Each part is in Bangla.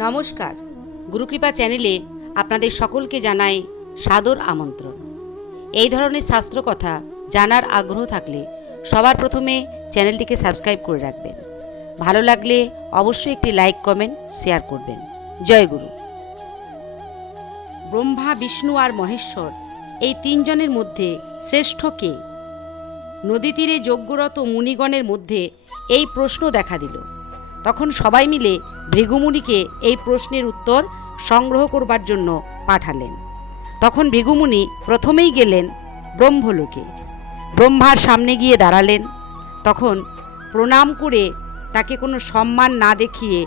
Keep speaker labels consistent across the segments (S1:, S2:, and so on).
S1: নমস্কার। গুরুকৃপা চ্যানেলে আপনাদের সকলকে জানাই সাদর আমন্ত্রণ। এই ধরনের শাস্ত্র কথা জানার আগ্রহ থাকলে সবার প্রথমে চ্যানেলটিকে সাবস্ক্রাইব করে রাখবেন। ভালো লাগলে অবশ্যই একটি লাইক, কমেন্ট, শেয়ার করবেন। জয় গুরু। ব্রহ্মা, বিষ্ণু আর মহেশ্বর এই তিনজনের মধ্যে শ্রেষ্ঠ কে? নদী তীরে যজ্ঞরত মুনিগণের মধ্যে এই প্রশ্ন দেখা দিল। তখন সবাই মিলে ভৃগুমুনিকে এই প্রশ্নের উত্তর সংগ্রহ করবার জন্য পাঠালেন। তখন ভৃগুমুনি প্রথমেই গেলেন ব্রহ্মলোকে। ব্রহ্মার সামনে গিয়ে দাঁড়ালেন। তখন প্রণাম করে তাকে কোনো সম্মান না দেখিয়ে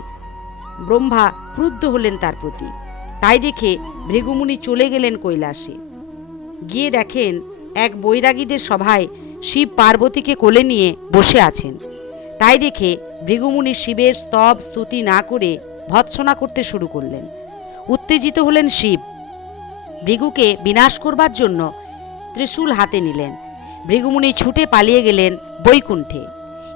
S1: ব্রহ্মা ক্রুদ্ধ হলেন তার প্রতি। তাই দেখে ভৃগুমুনি চলে গেলেন কৈলাসে। গিয়ে দেখেন এক বৈরাগীদের সভায় শিব পার্বতীকে কোলে নিয়ে বসে আছেন। তাই দেখে ভৃগুমুনি শিবের স্তব স্তুতি না করে ভৎসনা করতে শুরু করলেন। উত্তেজিত হলেন শিব। ভৃগুকে বিনাশ করবার জন্য ত্রিশূল হাতে নিলেন। ভৃগুমুনি ছুটে পালিয়ে গেলেন বৈকুণ্ঠে।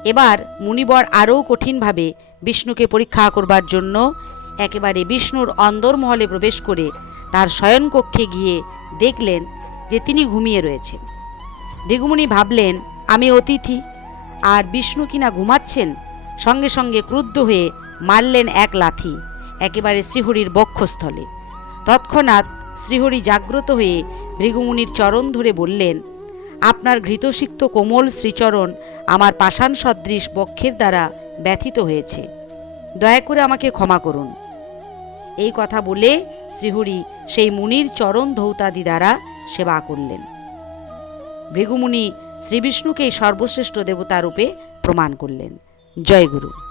S1: এবার মুনিবর আরও কঠিনভাবে বিষ্ণুকে পরীক্ষা করবার জন্য একেবারে বিষ্ণুর অন্দরমহলে প্রবেশ করে তার শয়নকক্ষে গিয়ে দেখলেন যে তিনি ঘুমিয়ে রয়েছেন। ভৃগুমুনি ভাবলেন, আমি অতিথি আর বিষ্ণু কিনা ঘুমাচ্ছেন, সঙ্গে সঙ্গে ক্রুদ্ধ হয়ে মারলেন এক লাথি, একেবারে শ্রীহরির বক্ষস্থলে। তৎক্ষণাৎ শ্রীহরি জাগ্রত হয়ে ভৃগুমুনির চরণ ধরে বললেন, আপনার ঘৃতসিক্ত কোমল শ্রীচরণ আমার পাষাণ সদৃশ বক্ষের দ্বারা ব্যথিত হয়েছে। দয়া করে আমাকে ক্ষমা করুন। এই কথা বলে শ্রীহরি সেই মুনির চরণ ধৌতাদি দ্বারা সেবা করলেন। ভৃগুমুনি শ্রীবিষ্ণুকেই সর্বশ্রেষ্ঠ দেবতা রূপে প্রমাণ করলেন। জয় গুরু।